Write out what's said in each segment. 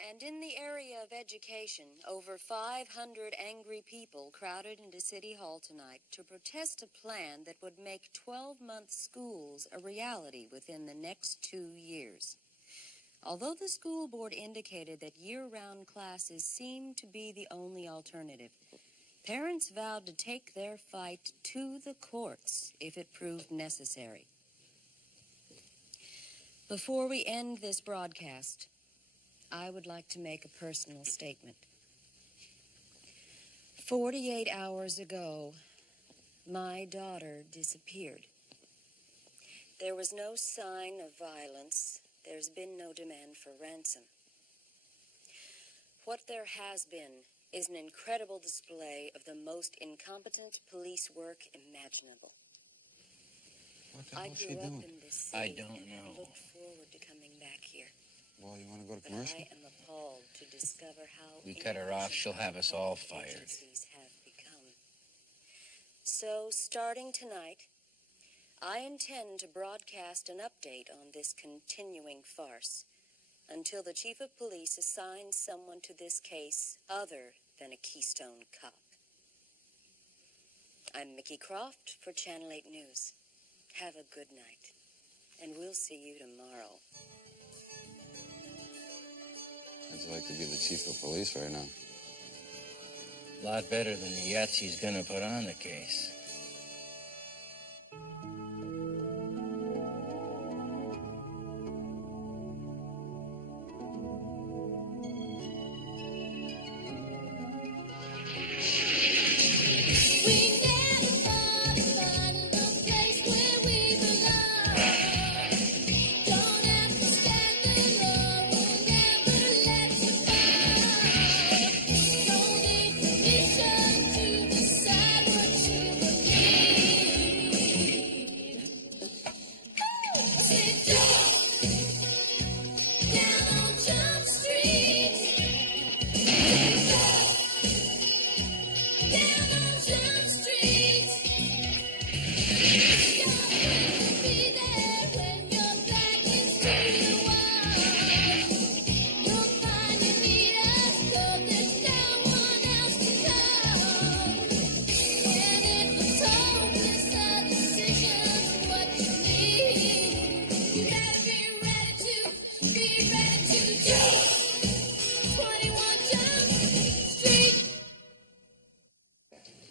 And in the area of education, over 500 angry people crowded into City Hall tonight to protest a plan that would make 12-month schools a reality within the next 2 years. Although the school board indicated that year-round classes seemed to be the only alternative, parents vowed to take their fight to the courts if it proved necessary. Before we end this broadcast, I would like to make a personal statement. 48 hours ago, my daughter disappeared. There was no sign of violence. There's been no demand for ransom. What there has been is an incredible display of the most incompetent police work imaginable. What the hell I is she grew up doing? in this city. I don't know. And looked forward to coming back here. Well, you want to go to But commercial? I am appalled to discover how We cut her off, she'll have us all fired. agencies have become. So, starting tonight, I intend to broadcast an update on this continuing farce until the chief of police assigns someone to this case other than a Keystone cop. I'm Mickey Croft for Channel 8 News. Have a good night, and we'll see you tomorrow. How'd you like to be the chief of police right now? A lot better than the Yahtzee's gonna put on the case.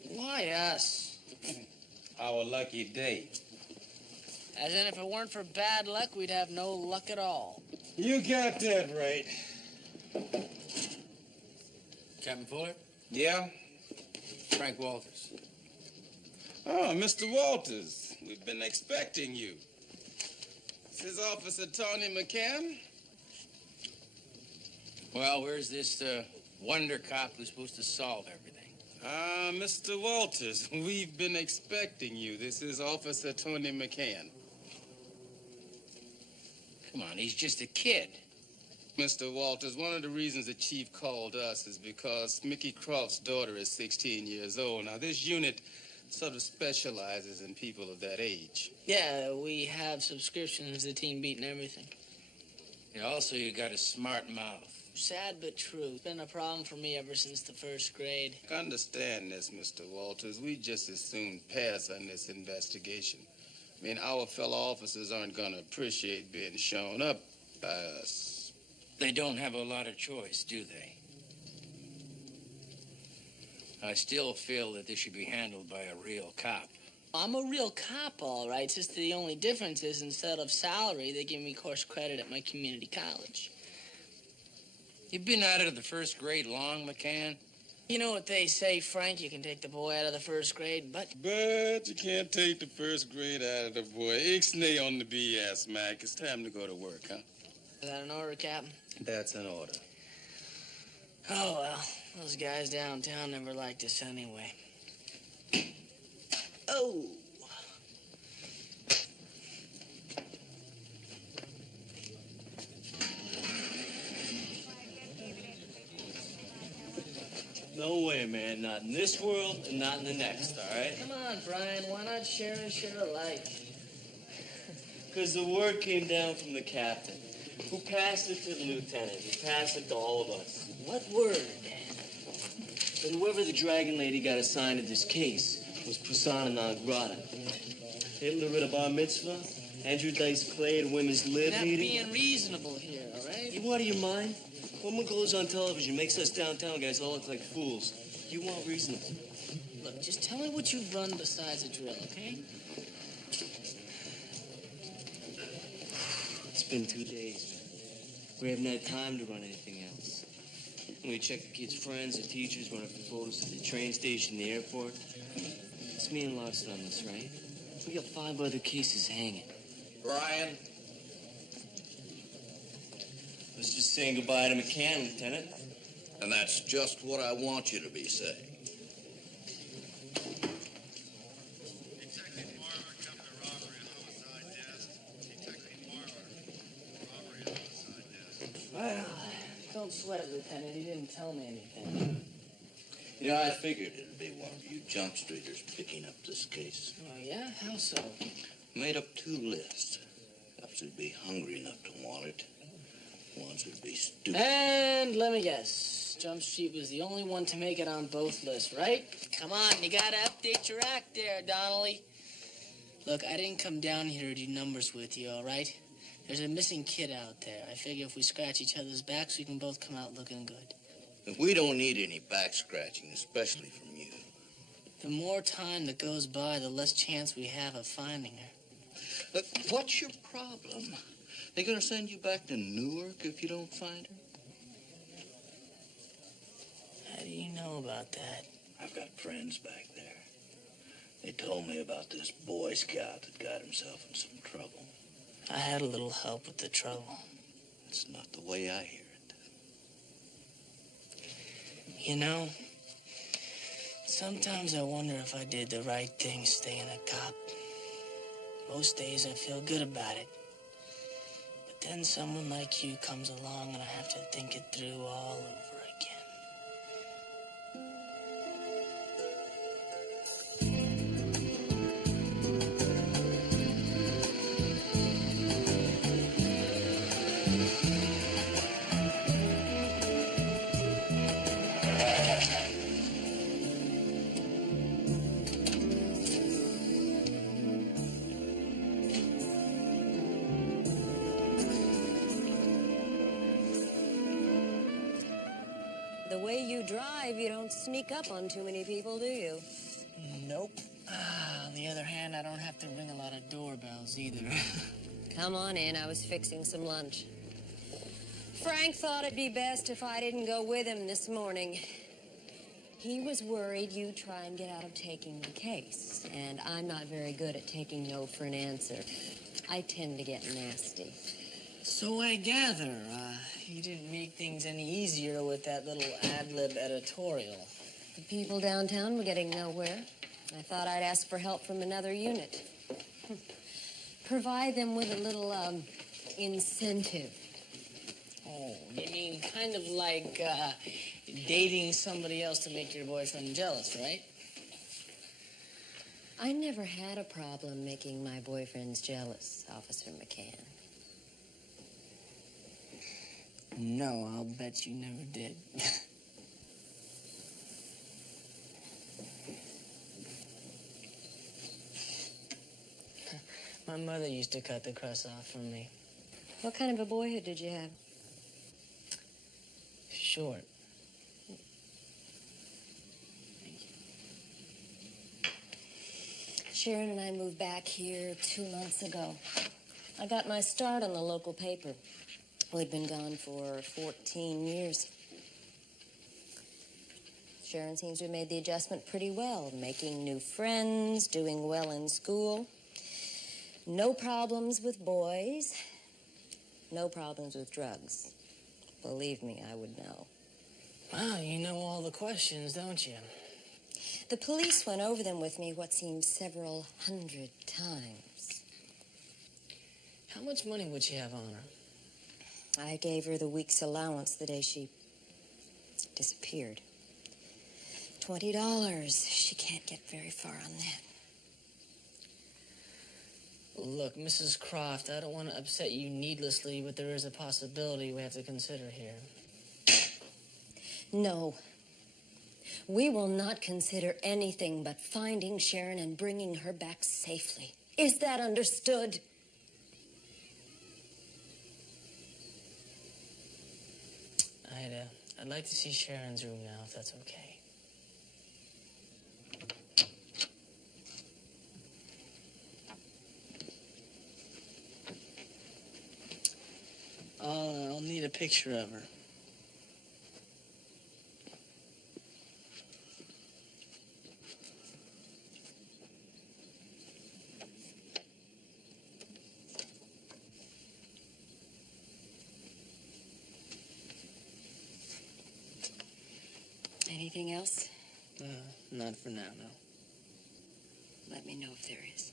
Why us? Our lucky day. As in, if it weren't for bad luck, we'd have no luck at all. You got that right. Captain Fuller? Yeah? Frank Walters. Oh, Mr. Walters, we've been expecting you. This is Officer Tony McCann. Well, where's this wonder cop who's supposed to solve everything? Mr. Walters, we've been expecting you. This is Officer Tony McCann. Come on, he's just a kid. Mr. Walters, one of the reasons the chief called us is because Mickey Croft's daughter is 16 years old. Now, this unit sort of specializes in people of that age. Yeah, we have subscriptions to Team Beat and everything. And also, you got a smart mouth. Sad but true. It's been a problem for me ever since the first grade. Understand this, Mr. Walters. We just as soon pass on this investigation. I mean, our fellow officers aren't going to appreciate being shown up by us. They don't have a lot of choice, do they? I still feel that this should be handled by a real cop. I'm a real cop, all right. Just the only difference is instead of salary, they give me course credit at my community college. You've been out of the first grade long, McCann? You know what they say, Frank, you can take the boy out of the first grade, but... But you can't take the first grade out of the boy. Ixnay on the BS, Mac. It's time to go to work, huh? Is that an order, Captain? That's an order. Oh, well, those guys downtown never liked us anyway. Oh! No way, man. Not in this world and not in the next, all right? Come on, Brian. Why not share and share alike? Because the word came down from the captain. Who passed it to the lieutenant? Who passed it to all of us? What word? But whoever the dragon lady got assigned to this case was persona non grata. Hitler at a bar mitzvah, Andrew Dice Clay at a women's lib Not meeting. being reasonable here, all right? You out of your mind? Woman goes on television, makes us downtown guys all look like fools. You want reasonable? Look, just tell me what you've run besides a drill, okay? It's been 2 days, man. We haven't had time to run anything else. We check the kids' friends, the teachers, run up the photos to the train station, the airport. It's me and Larson on this, right? We got 5 other cases hanging. Brian, Let's just saying goodbye to McCann, Lieutenant. and that's just what I want you to be saying. Well, don't sweat it, Lieutenant. He didn't tell me anything. You know, I figured it'd be one of you jump streeters picking up this case. Oh, yeah? How so? Made up 2 lists. Cops who'd be hungry enough to want it. Ones who'd be stupid. And let me guess. Jump Street was the only one to make it on both lists, right? Come on, you gotta update your act there, Donnelly. Look, I didn't come down here to do numbers with you, all right? There's a missing kid out there. I figure if we scratch each other's backs, we can both come out looking good. But we don't need any back scratching, especially from you. The more time that goes by, the less chance we have of finding her. Look, what's your problem? They gonna send you back to Newark if you don't find her? How do you know about that? I've got friends back there. They told me about this Boy Scout that got himself in some trouble. I had a little help with the trouble. It's not the way I hear it. You know, sometimes I wonder if I did the right thing staying a cop. Most days I feel good about it. But then someone like you comes along and I have to think it through all over again. The way you drive, you don't sneak up on too many people, do you? Nope. On the other hand, I don't have to ring a lot of doorbells either. Come on in, I was fixing some lunch. Frank thought it'd be best if I didn't go with him this morning. He was worried you'd try and get out of taking the case, and I'm not very good at taking no for an answer. I tend to get nasty. So I gather, you didn't make things any easier with that little ad-lib editorial. The people downtown were getting nowhere. I thought I'd ask for help from another unit. Provide them with a little, incentive. Oh, you mean kind of like, dating somebody else to make your boyfriend jealous, right? I never had a problem making my boyfriends jealous, Officer McCann. No, I'll bet you never did. My mother used to cut the crust off from me. What kind of a boyhood did you have? Short. Sharon and I moved back here 2 months ago. I got my start on the local paper. We'd been gone for 14 years. Sharon seems to have made the adjustment pretty well, making new friends, doing well in school. No problems with boys. No problems with drugs. Believe me, I would know. Wow, you know all the questions, don't you? The police went over them with me what seems several hundred times. How much money would she have on her? I gave her the week's allowance the day she disappeared. $20. She can't get very far on that. Look, Mrs. Croft, I don't want to upset you needlessly, but there is a possibility we have to consider here. No. We will not consider anything but finding Sharon and bringing her back safely. Is that understood? I'd like to see Sharon's room now, if that's okay. I'll need a picture of her. Anything else? Not for now, no. Let me know if there is.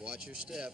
Watch your step.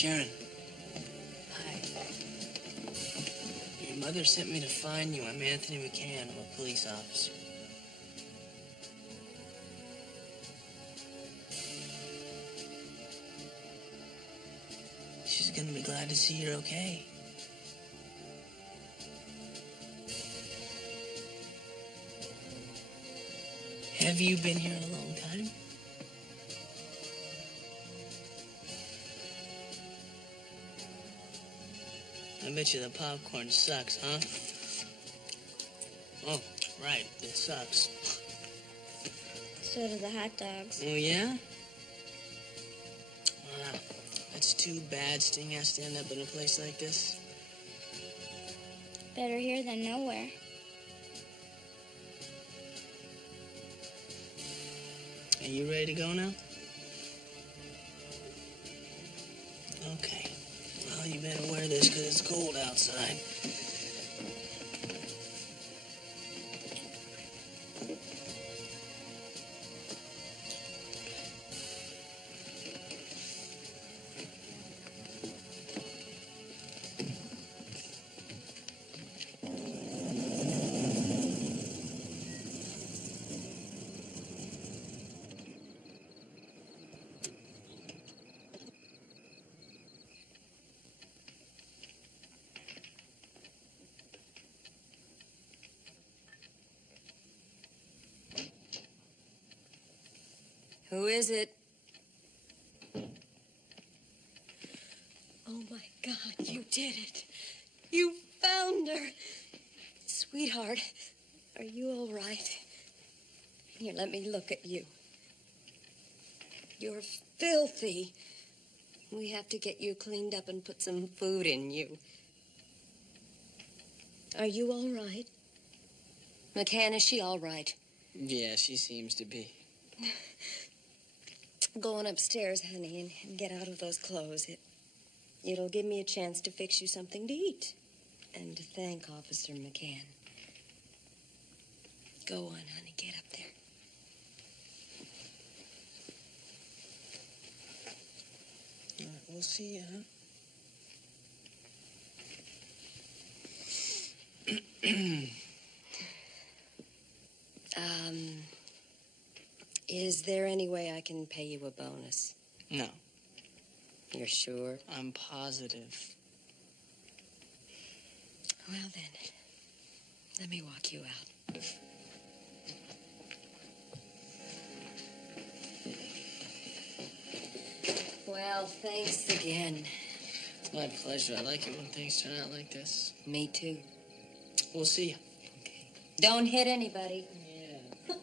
Sharon. Hi. Your mother sent me to find you. I'm Anthony McCann. I'm a police officer. She's gonna be glad to see you're okay. Have you been here a long time? I bet you the popcorn sucks, huh? Oh, right, it sucks. So do the hot dogs. Oh, yeah? Wow, that's too bad Sting has to end up in a place like this. Better here than nowhere. Are you ready to go now? Okay. Well, you better wear this because it's cold outside. Who is it? Oh, my God, you did it. You found her. Sweetheart, are you all right? Here, let me look at you. You're filthy. We have to get you cleaned up and put some food in you. Are you all right? McCann, is she all right? Yeah, she seems to be. Go on upstairs, honey, and get out of those clothes. It'll give me a chance to fix you something to eat. And to thank Officer McCann. Go on, honey, get up there. All right, we'll see you, huh? Is there any way I can pay you a bonus? No, You're sure? I'm positive. Well, then, let me walk you out. Well, thanks again. It's my pleasure. I like it when things turn out like this. Me too. We'll see you. Okay. Don't hit anybody. Yeah.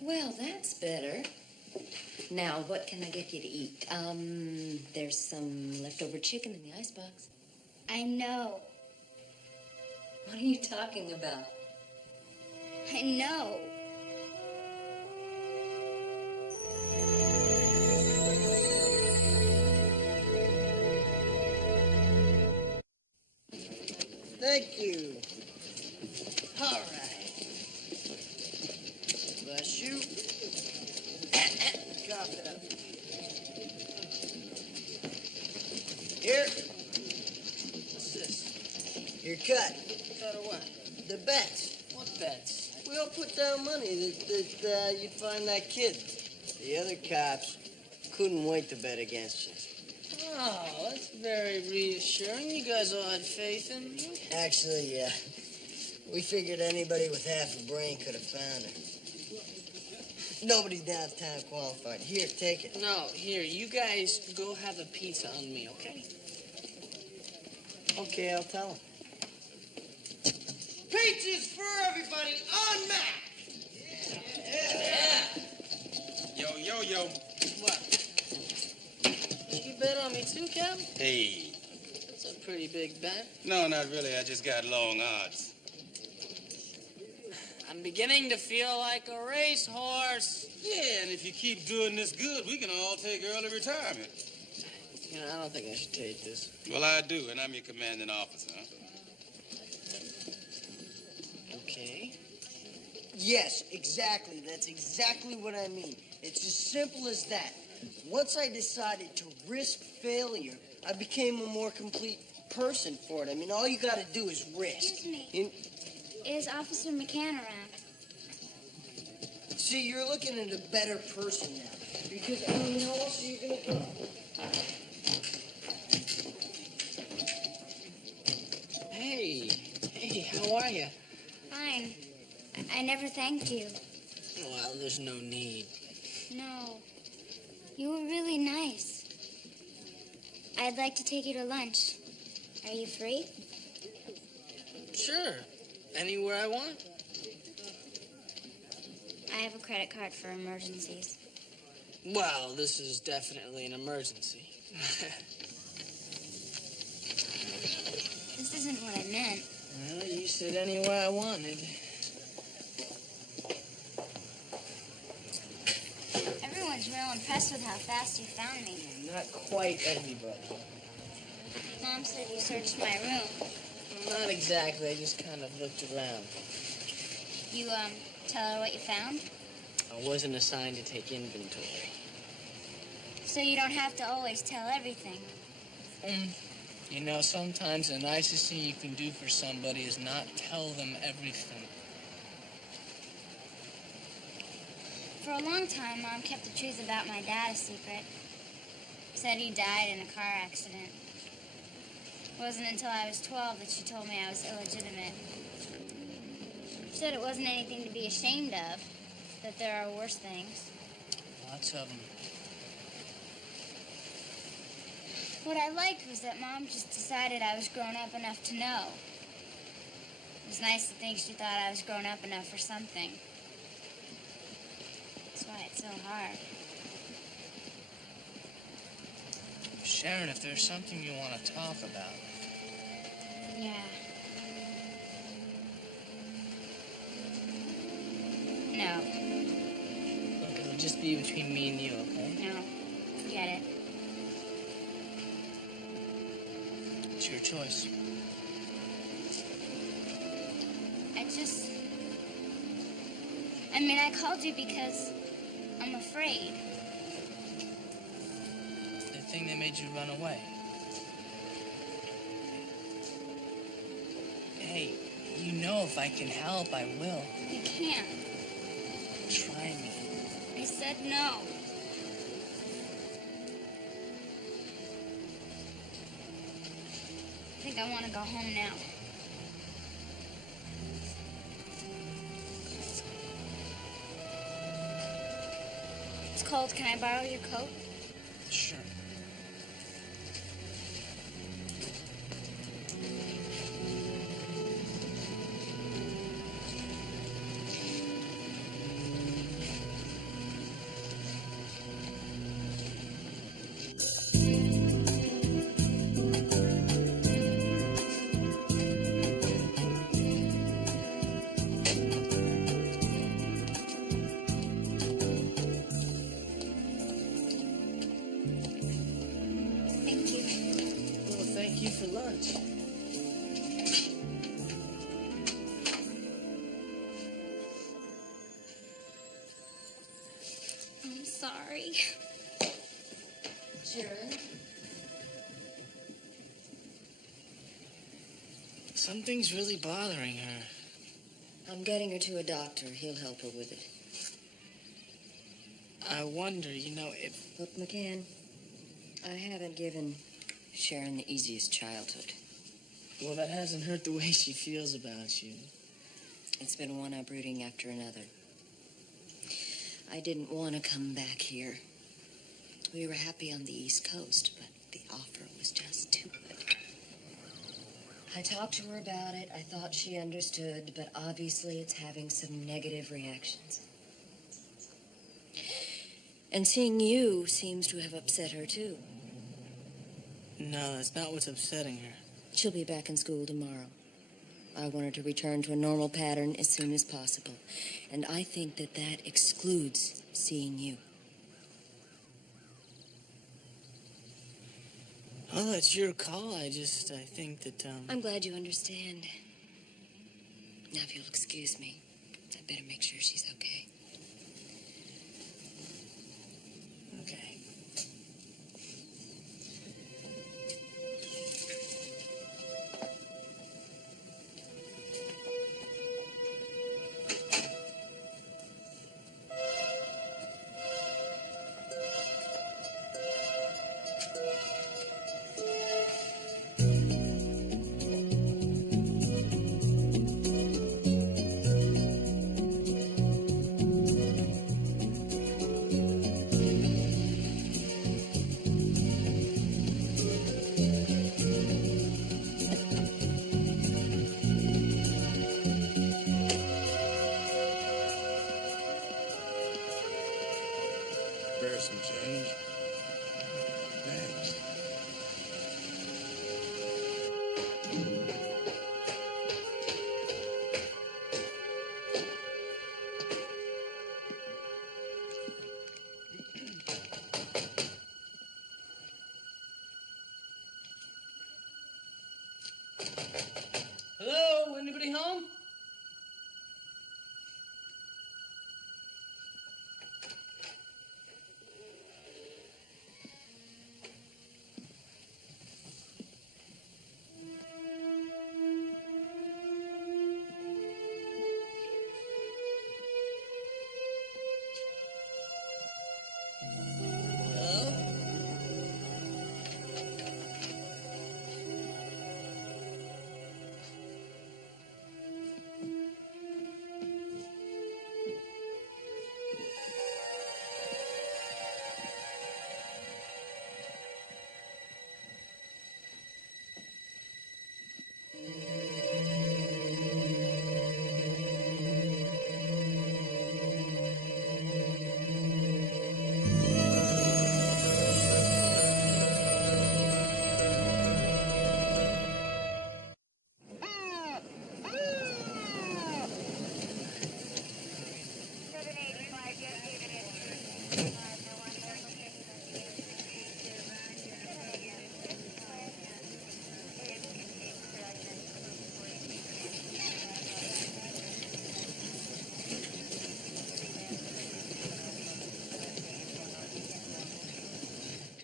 Well, that's better. Now, what can I get you to eat? There's some leftover chicken in the icebox. I know. What are you talking about? I know. Thank you. All right. Bless you. Cough it up. Here. What's this? Your cut. Cut of what? The bets. What bets? We all put down money that you'd find that kid. The other cops couldn't wait to bet against you. Oh, that's very reassuring. You guys all had faith in me. Actually, we figured anybody with half a brain could have found her. Nobody's downtown qualified. Here, take it. No, here, you guys go have a pizza on me, okay? Okay, I'll tell him. Pizzas for everybody en masse. Yo, yo, yo. What? You bet on me too, Cap? Hey. That's a pretty big bet. No, not really. I just got long odds. I'm beginning to feel like a racehorse. Yeah, and if you keep doing this good, we can all take early retirement. You know, I don't think I should take this. Well, I do, and I'm your commanding officer. Okay. Yes, exactly. That's exactly what I mean. It's as simple as that. Once I decided to risk failure, I became a more complete person for it. I mean, all you gotta do is risk. Excuse me. Is Officer McCann around? See, you're looking at a better person now. Because, I mean, how else are you gonna go? Hey, how are you? Fine. I never thanked you. Well, there's no need. No. You were really nice. I'd like to take you to lunch. Are you free? Sure. Anywhere I want. I have a credit card for emergencies. Well, this is definitely an emergency. This isn't what I meant. Well, you said anywhere I wanted. Everyone's real impressed with how fast you found me. Not quite everybody. Mom said you searched my room. Not exactly. I just kind of looked around. You, tell her what you found? I wasn't assigned to take inventory. So you don't have to always tell everything. You know, sometimes the nicest thing you can do for somebody is not tell them everything. For a long time, Mom kept the truth about my dad a secret. Said he died in a car accident. It wasn't until I was 12 that she told me I was illegitimate. She said it wasn't anything to be ashamed of, that there are worse things. Lots of them. What I liked was that Mom just decided I was grown up enough to know. It was nice to think she thought I was grown up enough for something. That's why it's so hard. Sharon, if there's something you want to talk about. Yeah. No. Look, it'll just be between me and you, okay? No. Forget it. It's your choice. I called you because I'm afraid. The thing that made you run away. Hey, you know if I can help, I will. You can't. Try me. I said no. I think I want to go home now. It's cold. Can I borrow your coat? Sure. I'm sorry. Sure. Something's really bothering her. I'm getting her to a doctor. He'll help her with it. I wonder, if... Look, McCann, I haven't given Sharon the easiest childhood. Well, that hasn't hurt the way she feels about you. It's been one uprooting after another. I didn't want to come back here. We were happy on the East Coast, but the offer was just too good. I talked to her about it. I thought she understood, but obviously it's having some negative reactions. And seeing you seems to have upset her, too. No, that's not what's upsetting her. She'll be back in school tomorrow. I want her to return to a normal pattern as soon as possible. And I think that excludes seeing you. Well, that's your call. I think that, I'm glad you understand. Now, if you'll excuse me. I better make sure she's okay. Okay. Bear some change. Thanks. Hello? Anybody home? Hello?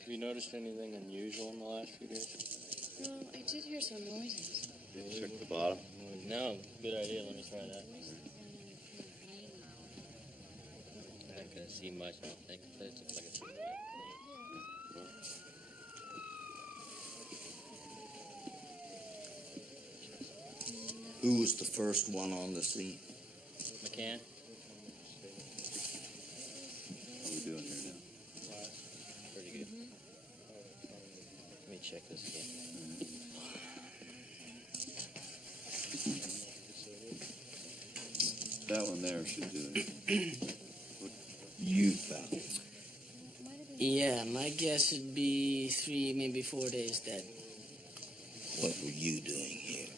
Have you noticed anything unusual in the last few days? No, I did hear some noises. Check the bottom. No, good idea. Let me try that. I ain't gonna see much, I don't think. It looks like it's Who was the first one on the scene? McCann? What are we doing here now? Pretty good. Let me check this again. That one there should do it. You found. Yeah, my guess would be 3, maybe 4 days dead. What were you doing here?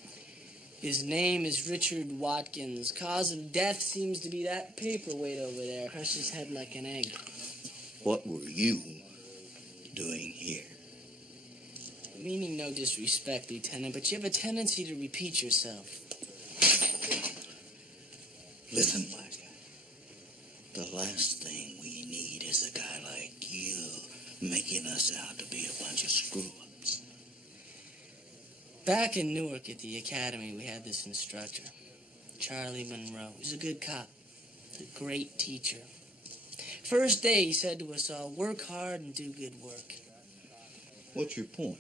His name is Richard Watkins. Cause of death seems to be that paperweight over there. Crushed his head like an egg. What were you doing here? Meaning no disrespect, Lieutenant, but you have a tendency to repeat yourself. Listen, my guy. The last thing we need is a guy like you making us out to be a bunch of screw-ups. Back in Newark at the academy, we had this instructor, Charlie Monroe. He was a good cop, a great teacher. First day, he said to us all, work hard and do good work. What's your point?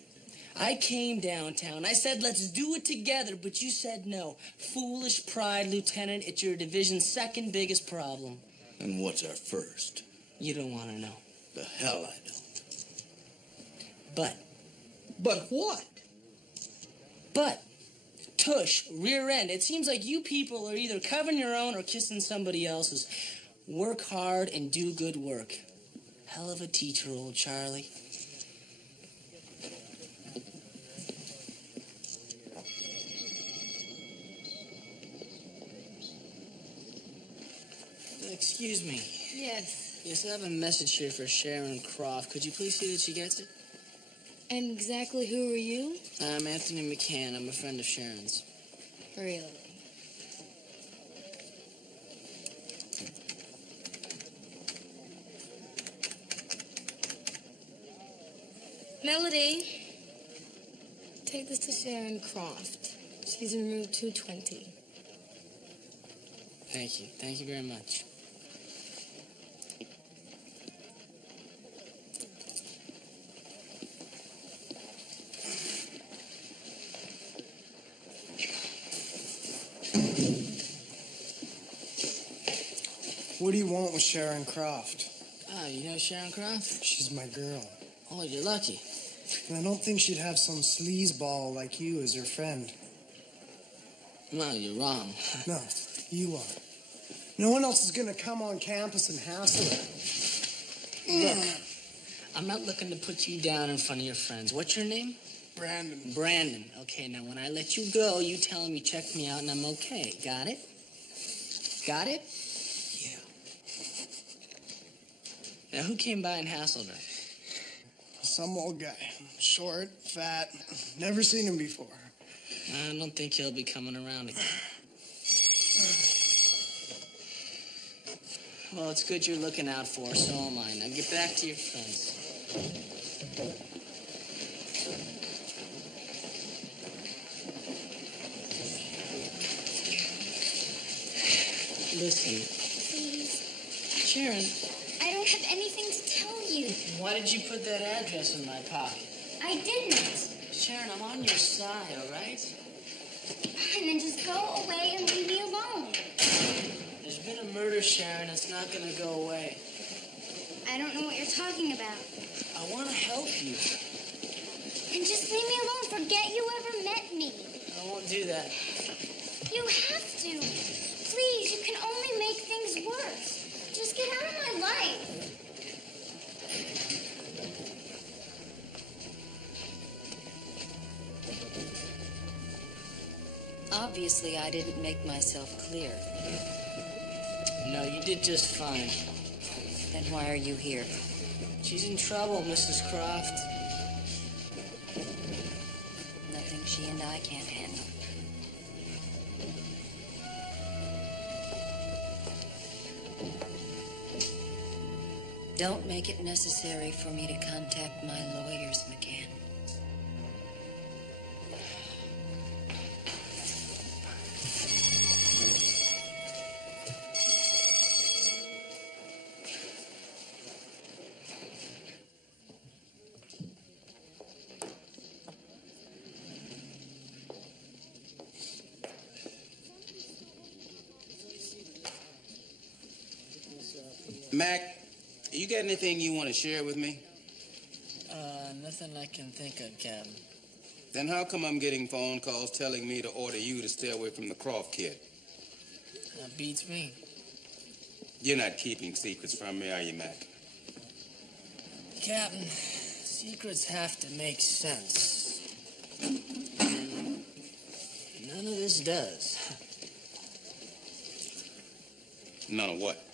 I came downtown. I said, let's do it together, but you said no. Foolish pride, Lieutenant. It's your division's second biggest problem. And what's our first? You don't want to know. The hell I don't. But, But what? tush, rear end. It seems like you people are either covering your own or kissing somebody else's. Work hard and do good work. Hell of a teacher, old Charlie. Excuse me. Yes. Yes, I have a message here for Sharon Croft. Could you please see that she gets it? And exactly who are you? I'm Anthony McCann. I'm a friend of Sharon's. Really? Melody, take this to Sharon Croft. She's in room 220. Thank you. Thank you very much. What do you want with Sharon Croft? Ah, you know Sharon Croft? She's my girl. Oh, you're lucky. And I don't think she'd have some sleazeball like you as her friend. No, you're wrong. No, you are. No one else is gonna come on campus and hassle her. Look, I'm not looking to put you down in front of your friends. What's your name? Brandon. Brandon. Okay, now when I let you go, you tell him you checked me out and I'm okay. Got it? Got it? Yeah. Now, who came by and hassled her? Some old guy. Short, fat. Never seen him before. I don't think he'll be coming around again. Well, it's good you're looking out for her, so am I. Now get back to your friends. Listen. Please. Sharon. I don't have anything to tell you. Why did you put that address in my pocket? I didn't. Sharon, I'm on your side, all right? Fine, then just go away and leave me alone. There's been a murder, Sharon. It's not going to go away. I don't know what you're talking about. I want to help you. Then just leave me alone. Forget you ever met me. I won't do that. You have to. Please, you can only make things worse. Just get out of my life. Obviously, I didn't make myself clear. No, you did just fine. Then why are you here? She's in trouble, Mrs. Croft. Nothing she and I can't handle. Don't make it necessary for me to contact my lawyers, McCann. Mac, you got anything you want to share with me? Nothing I can think of, Captain. Then how come I'm getting phone calls telling me to order you to stay away from the Croft kid? That beats me. You're not keeping secrets from me, are you, Mac? Captain, secrets have to make sense. None of this does. None of what?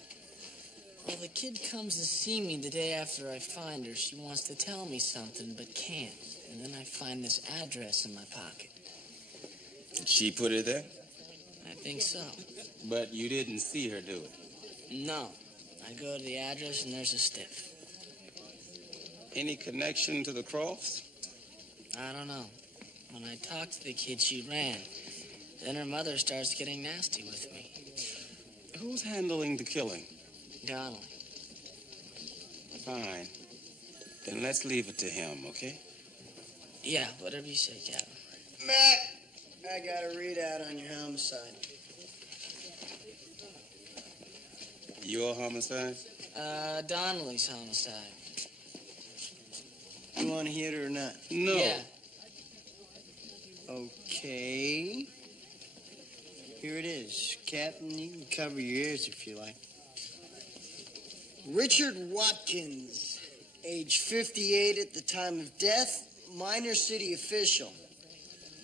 Well, the kid comes to see me the day after I find her. She wants to tell me something, but can't. And then I find this address in my pocket. Did she put it there? I think so. But you didn't see her do it? No. I go to the address and there's a stiff. Any connection to the Crofts? I don't know. When I talked to the kid, she ran. Then her mother starts getting nasty with me. Who's handling the killing? Donnelly. Fine. Then let's leave it to him, okay? Yeah, whatever you say, Captain. Matt, I got a readout on your homicide. Your homicide? Donnelly's homicide. You want to hear it or not? No. Yeah. Okay. Here it is. Captain, you can cover your ears if you like. Richard Watkins, age 58 at the time of death, minor city official.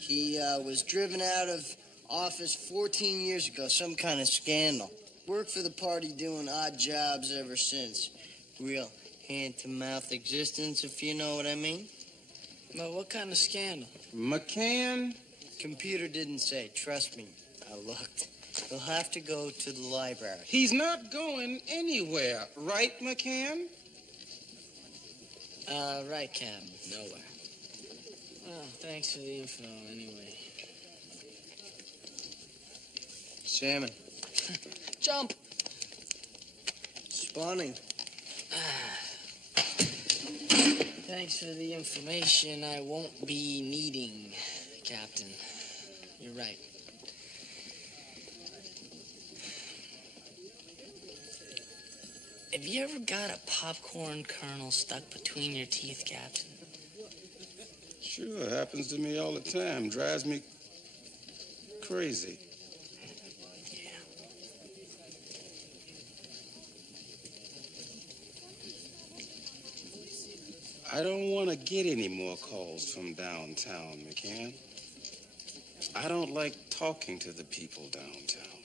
He was driven out of office 14 years ago, some kind of scandal. Worked for the party doing odd jobs ever since. Real hand-to-mouth existence, if you know what I mean. Well, what kind of scandal? McCann? Computer didn't say. Trust me, I looked. You'll have to go to the library. He's not going anywhere, right, McCann? Right, Captain. Nowhere. Well, thanks for the info, anyway. Salmon. Jump! Spawning. Thanks for the information I won't be needing, Captain. You're right. Have you ever got a popcorn kernel stuck between your teeth, Captain? Sure, happens to me all the time. Drives me crazy. I don't want to get any more calls from downtown, McCann. I don't like talking to the people downtown.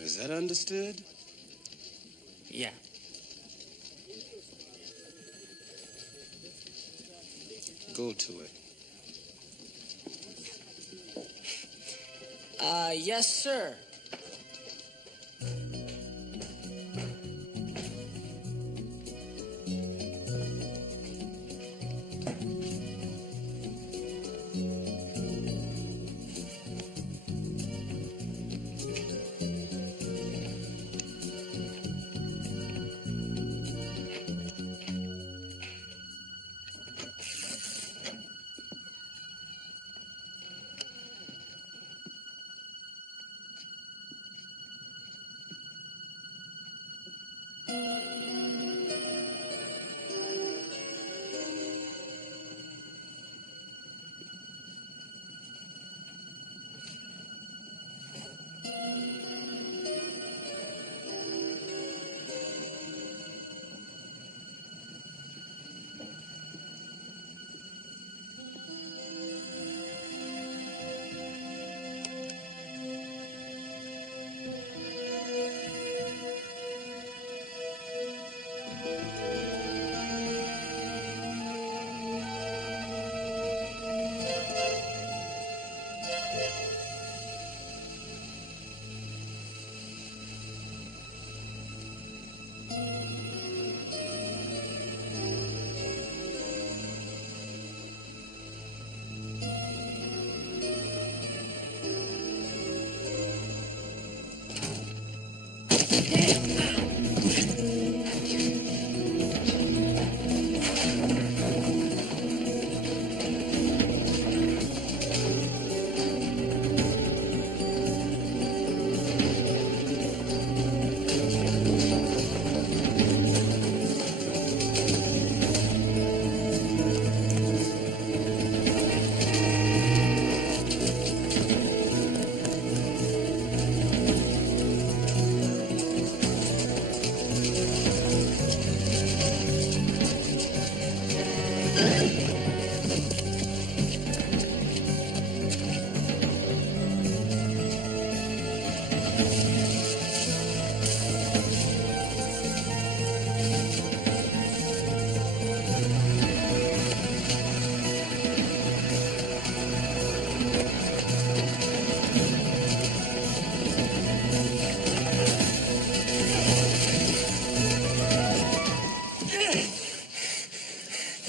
Is that understood? Yeah. Go to it. Yes, sir.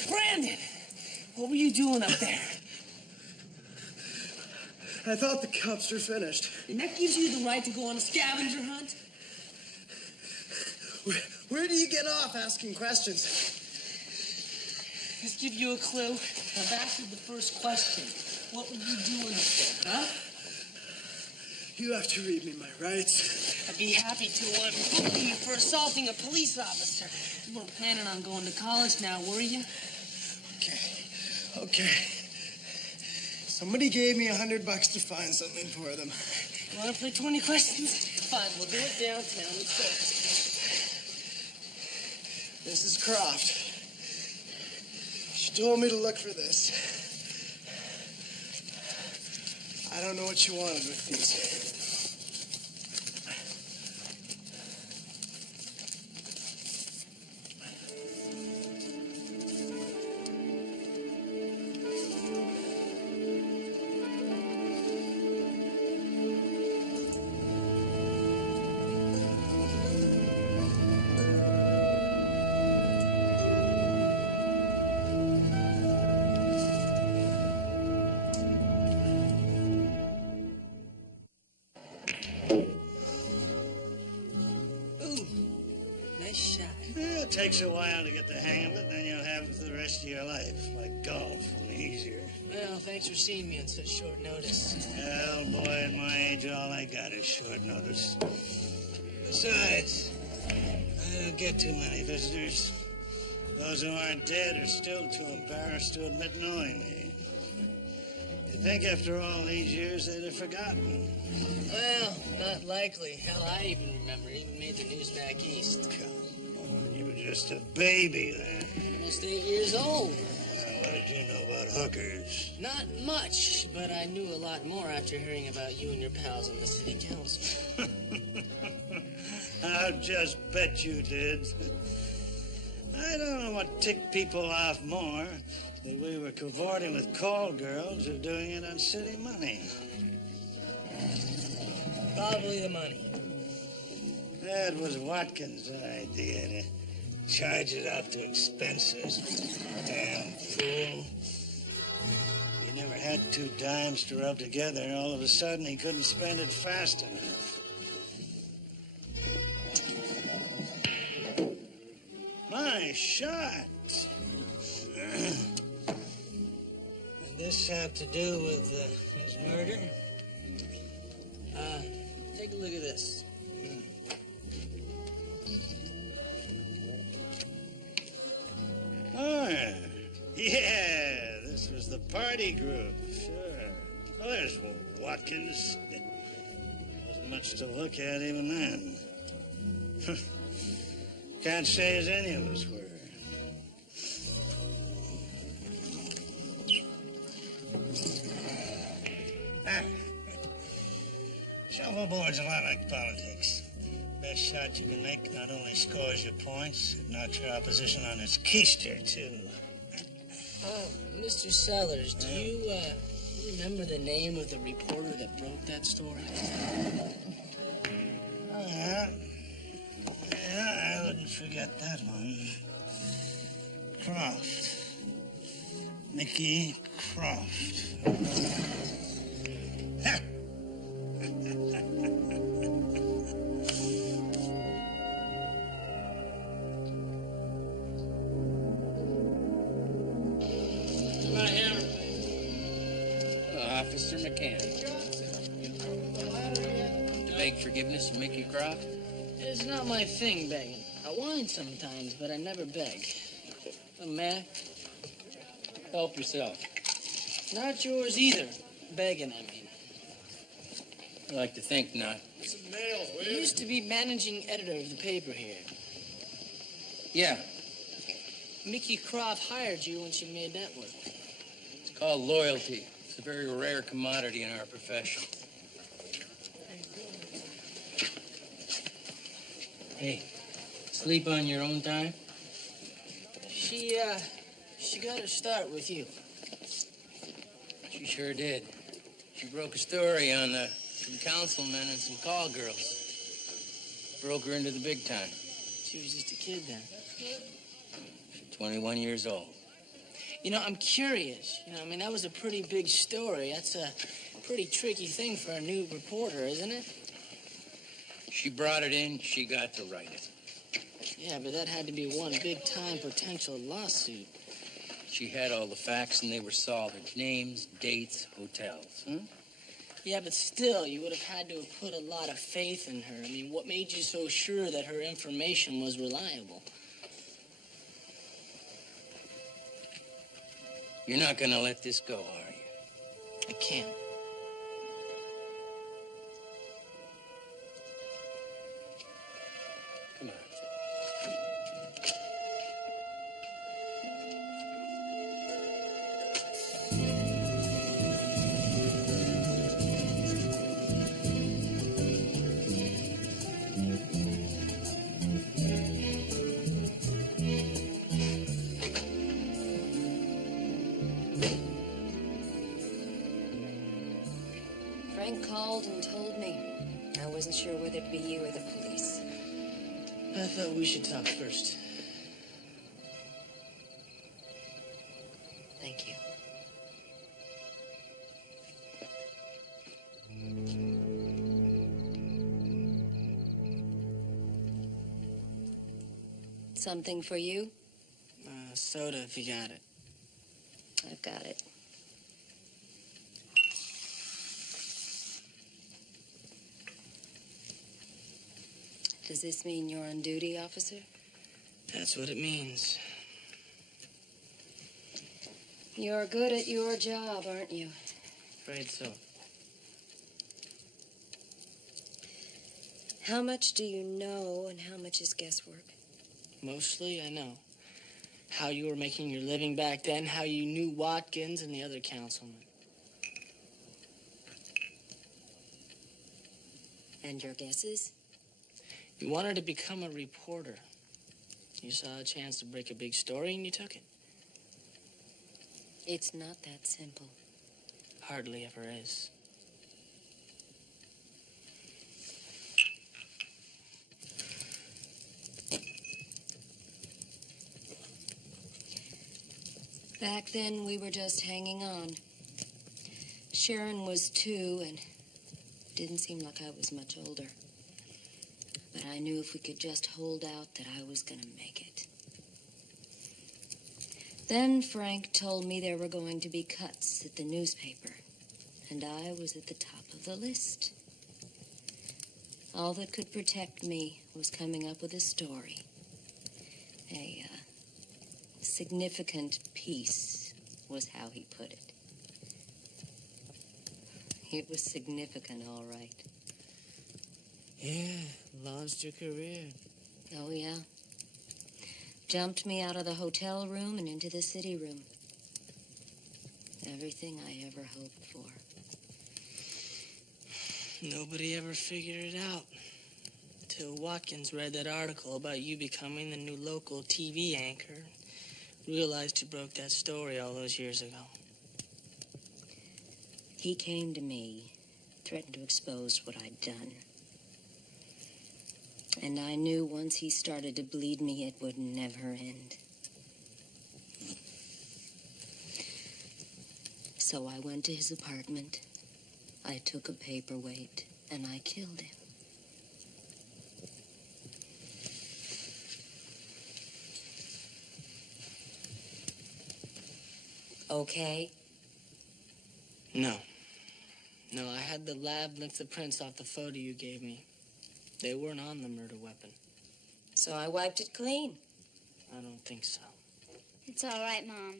Brandon! What were you doing up there? I thought the cups were finished. And that gives you the right to go on a scavenger hunt? Where do you get off asking questions? Let's give you a clue. I've asked you the first question. What were you doing up there, huh? You have to read me my rights. I'd be happy to. I'm booking you for assaulting a police officer. You weren't planning on going to college now, were you? Okay. Somebody gave me $100 to find something for them. You want to play 20 questions? Fine, we'll do it downtown. Let's go. Mrs. Croft. She told me to look for this. I don't know what you wanted with these. nice shot. Well, it takes a while to get the hang of it, then you'll have it for the rest of your life. Like golf, only easier. Well, thanks for seeing me on such short notice. Well, boy, at my age, all I got is short notice. Besides, I don't get too many visitors. Those who aren't dead are still too embarrassed to admit knowing me. You'd think after all these years they'd have forgotten. Well, not likely. Hell, I even remember. It even made the news back east. Come on, you were just a baby then. Almost 8 years old. What did you know about hookers? Not much, but I knew a lot more after hearing about you and your pals on the city council. I'll just bet you did. I don't know what ticked people off more, that we were cavorting with call girls or doing it on city money. Probably the money. That was Watkins' idea, to charge it out to expenses. Damn fool. He never had 2 dimes to rub together, and all of a sudden he couldn't spend it fast enough. My shot. And this have to do with his murder? Take a look at this. Oh, yeah, this was the party group, sure. Oh, there's Watkins. Wasn't much to look at even then. Can't say as any of us were. Shuffleboard's a lot like politics. Best shot you can make not only scores your points, it knocks your opposition on its keister, too. Mr. Sellers, do you remember the name of the reporter that broke that story? Oh, yeah. Yeah, I wouldn't forget that one. Croft. Mickey Croft. Ha! Officer McCann. To beg forgiveness of Mickey Croft? It's not my thing, begging. I whine sometimes, but I never beg. Matt? Help yourself. Not yours either. Begging, I mean. I like to think not. You used to be managing editor of the paper here. Yeah, Mickey Croft hired you when she made that work. it's called loyalty. It's a very rare commodity in our profession. Hey, sleep on your own time? She got her start with you. She sure did. She broke a story on some councilmen and some call girls. Broke her into the big time. She was just a kid then. 21 years old. You know, I'm curious. I mean, that was a pretty big story. That's a pretty tricky thing for a new reporter, isn't it? She brought it in, she got to write it. Yeah, but that had to be one big-time potential lawsuit. She had all the facts and they were solid. Names, dates, hotels. Yeah, but still, you would have had to have put a lot of faith in her. I mean, what made you so sure that her information was reliable? You're not gonna let this go, are you? I can't. Come on. Frank called and told me. I wasn't sure whether it be you or the police. I thought we should talk first. Thank you. Something for you? Soda, if you got it. I've got it. Does this mean you're on duty, officer? That's what it means. You're good at your job, aren't you? Afraid so. How much do you know and how much is guesswork? Mostly, I know. How you were making your living back then, how you knew Watkins and the other councilmen. And your guesses? You wanted to become a reporter. You saw a chance to break a big story and you took it. It's not that simple. Hardly ever is. Back then, we were just hanging on. Sharon was 2, and didn't seem like I was much older. But I knew if we could just hold out that I was gonna make it. Then Frank told me there were going to be cuts at the newspaper, and I was at the top of the list. All that could protect me was coming up with a story. A significant piece was how he put it. It was significant, all right. Yeah, launched your career. Oh, yeah. Jumped me out of the hotel room and into the city room. Everything I ever hoped for. Nobody ever figured it out. Till Watkins read that article about you becoming the new local TV anchor. Realized you broke that story all those years ago. He came to me, threatened to expose what I'd done. And I knew once he started to bleed me, it would never end. So I went to his apartment. I took a paperweight, and I killed him. Okay? No. No, I had the lab lick the prints off the photo you gave me. They weren't on the murder weapon. So I wiped it clean. I don't think so. It's all right, Mom.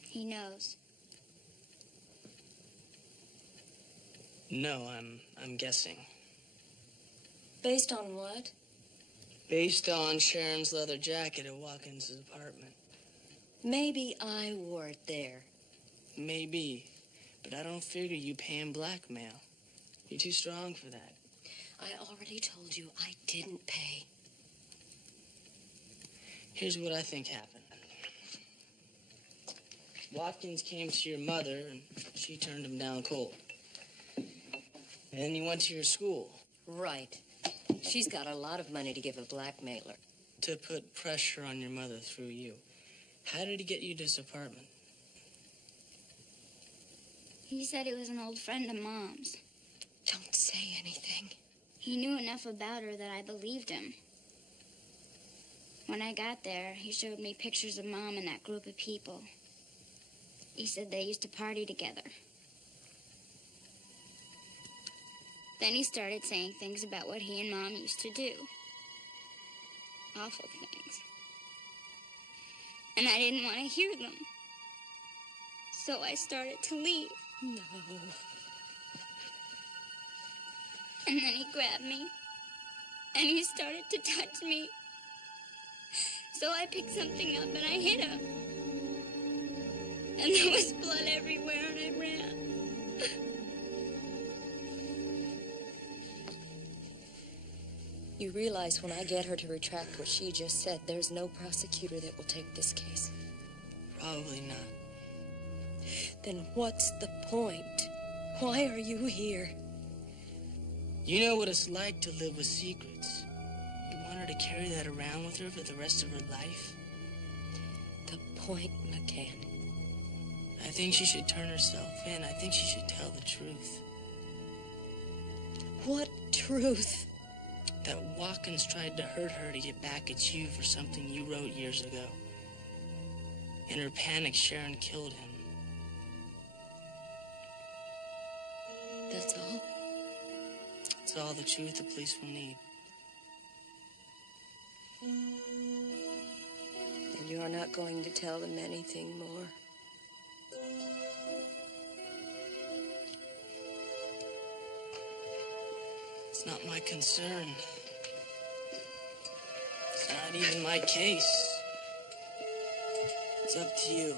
He knows. No, I'm guessing. Based on what? Based on Sharon's leather jacket at Watkins' apartment. Maybe I wore it there. Maybe. But I don't figure you paying blackmail. You're too strong for that. I already told you I didn't pay. Here's what I think happened. Watkins came to your mother, and she turned him down cold. And then you went to your school. Right. She's got a lot of money to give a blackmailer. To put pressure on your mother through you. How did he get you this apartment? He said he was an old friend of Mom's. Don't say anything. He knew enough about her that I believed him. When I got there, he showed me pictures of Mom and that group of people. He said they used to party together. Then he started saying things about what he and Mom used to do. Awful things. And I didn't want to hear them. So I started to leave. No. And then he grabbed me. And he started to touch me. So I picked something up and I hit him. And there was blood everywhere and I ran. You realize when I get her to retract what she just said, there's no prosecutor that will take this case. Probably not. Then what's the point? Why are you here? You know what it's like to live with secrets. You want her to carry that around with her for the rest of her life? The point, McCann. I think she should turn herself in. I think she should tell the truth. What truth? that Watkins tried to hurt her to get back at you for something you wrote years ago. In her panic, Sharon killed him. That's all? It's all the truth the police will need. And you're not going to tell them anything more? It's not my concern. It's not even my case. It's up to you.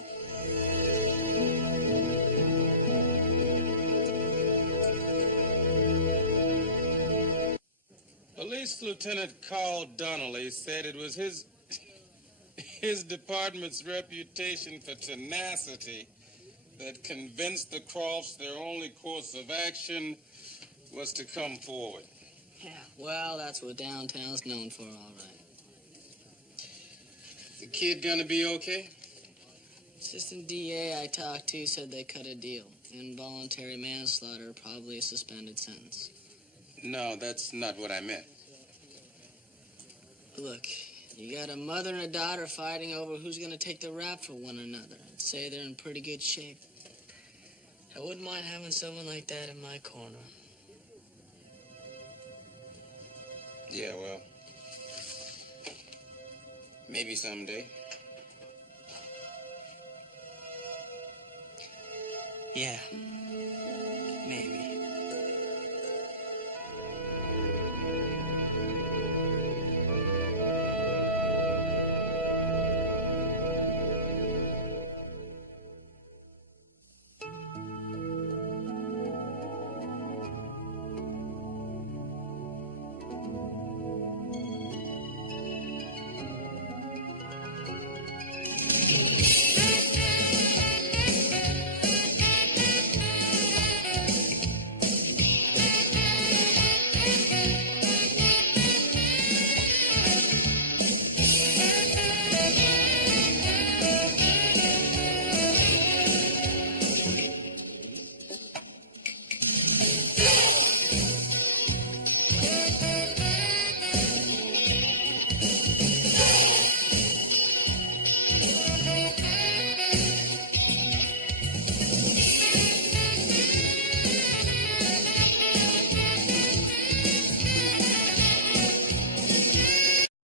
Police Lieutenant Carl Donnelly said it was his department's reputation for tenacity that convinced the Crofts their only course of action was to come forward. Yeah, well, that's what downtown's known for, all right. The kid gonna be okay? Assistant DA I talked to said they cut a deal. Involuntary manslaughter, probably a suspended sentence. No, that's not what I meant. Look, you got a mother and a daughter fighting over who's gonna take the rap for one another. I'd say they're in pretty good shape. I wouldn't mind having someone like that in my corner. Yeah, well, maybe someday. Yeah.